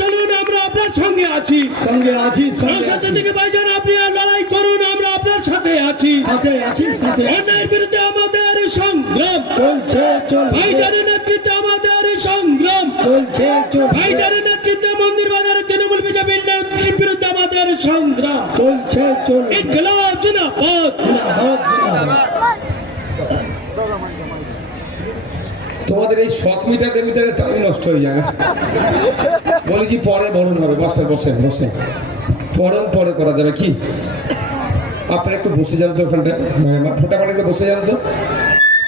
চলুন, আমরা আপনার সঙ্গে আছি। আপনি লড়াই করুন, আমরা আপনার সাথে আছি। অন্যায়ের বিরুদ্ধে আমাদের সংগ্রাম চলছে। ভাইজানের নেতৃত্বে আমাদের সংগ্রাম চলছে। ভাইজানের নেতৃত্বে মন্দির বাজারে তৃণমূল বিজেপির বিরুদ্ধে আমাদের সংগ্রাম চলছে। ইনকিলাব জিন্দাবাদ। তোমাদের এই শখ মিটারের ভিতরে তাই নষ্ট হয়ে যাবে। বলেছি পরে বরণ হবে। মাস্টার বসেন। বরণ পরে করা যাবে কি? আপনারা একটু বসে যান তো ওখানটায়, ফোটাফাটি একটু বসে যান তো,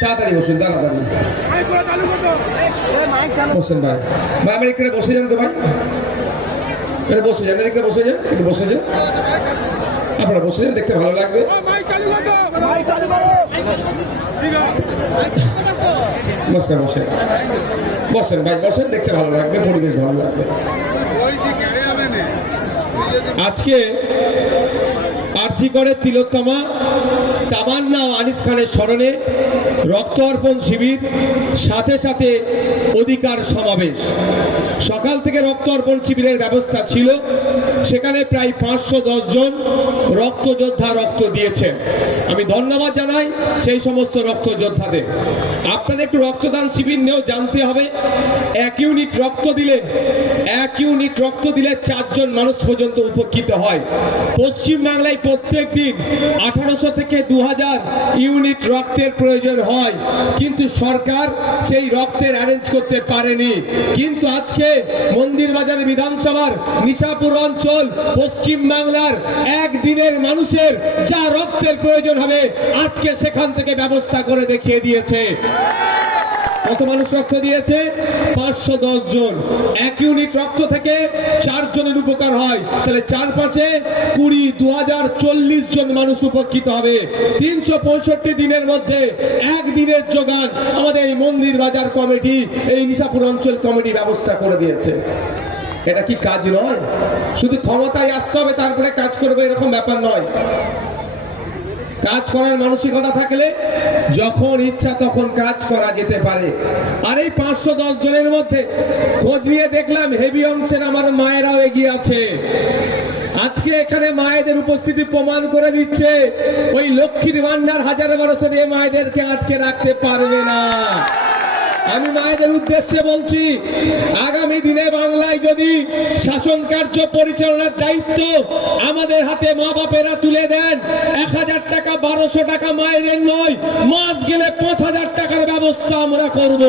তাড়াতাড়ি বসুন, তাড়াতাড়ি বসেন ভাই। আমার এখানে বসে যান তো ভাই, এখানে বসে যান, এখানে বসে যান, একটু বসে যান। আপনারা বসে যান, দেখতে ভালো লাগবে। বসেন ভাই, বসেন, দেখতে ভালো লাগবে, পরিবেশ ভালো লাগবে। আজকে আরজিকরের তিলোত্তমা তামান্না ও আনিস খানের স্মরণে রক্ত অর্পণ শিবির, সাথে সাথে অধিকার সমাবেশ। সকাল থেকে রক্ত অর্পণ শিবিরের ব্যবস্থা ছিল। সেখানে প্রায় 510 জন রক্তযোদ্ধা রক্ত দিয়েছেন। আমি ধন্যবাদ জানাই সেই সমস্ত রক্তযোদ্ধাদের। আপনাদের একটু রক্তদান শিবির নিয়েও জানতে হবে। এক ইউনিট রক্ত দিলে 4 জন মানুষ পর্যন্ত উপকৃত হয়। পশ্চিমবাংলায় প্রত্যেক দিন 1800 থেকে 2000 ইউনিট রক্তের প্রয়োজন হয়, কিন্তু সরকার সেই রক্তের অ্যারেঞ্জ করতে পারেনি। কিন্তু আজকে মন্দির বাজার বিধানসভার নিশাপুর অঞ্চল, পশ্চিমবাংলার একদিনের মানুষের যা রক্তের প্রয়োজন হবে আজকে সেখান থেকে ব্যবস্থা করে দেখিয়ে দিয়েছে। কত মানুষ রক্ত দিয়েছে? 510 জন। 1 ইউনিট রক্ত থেকে 4 জনের উপকার হয়, তাহলে 4 5 20, 2040 জন মানুষ উপকৃত হবে। 365 দিনের মধ্যে একদিনের যোগান আমাদের এই মন্দির বাজার কমিটি, এই নিশাপুর অঞ্চল কমিটি ব্যবস্থা করে দিয়েছে। এটা কি কাজ নয়? শুধু ক্ষমতায় আসতে হবে তারপরে কাজ করবে এরকম ব্যাপার নয়। কাজ করার মানসিকতা থাকলে যখন ইচ্ছা তখন কাজ করা যেতে পারে। আর এই 510 জনের মধ্যে খোঁজ নিয়ে দেখলাম হেভি অংশের আমার মায়েরাও এগিয়ে আছে। আজকে এখানে মায়েদের উপস্থিতি প্রমাণ করে দিচ্ছে ওই লক্ষ্মীর ভান্ডার 1000-1200 দিয়ে মায়েদেরকে আটকে রাখতে পারবে না। আমি মায়েদের উদ্দেশ্যে বলছি, আগামী দিনে বাংলায় যদি শাসন কার্য পরিচালনার দায়িত্ব আমাদের হাতে মা বাপেরা তুলে দেন, 1000 টাকা 1200 টাকা মায়েদের নয়, মাস গেলে 5000 টাকার ব্যবস্থা আমরা করব।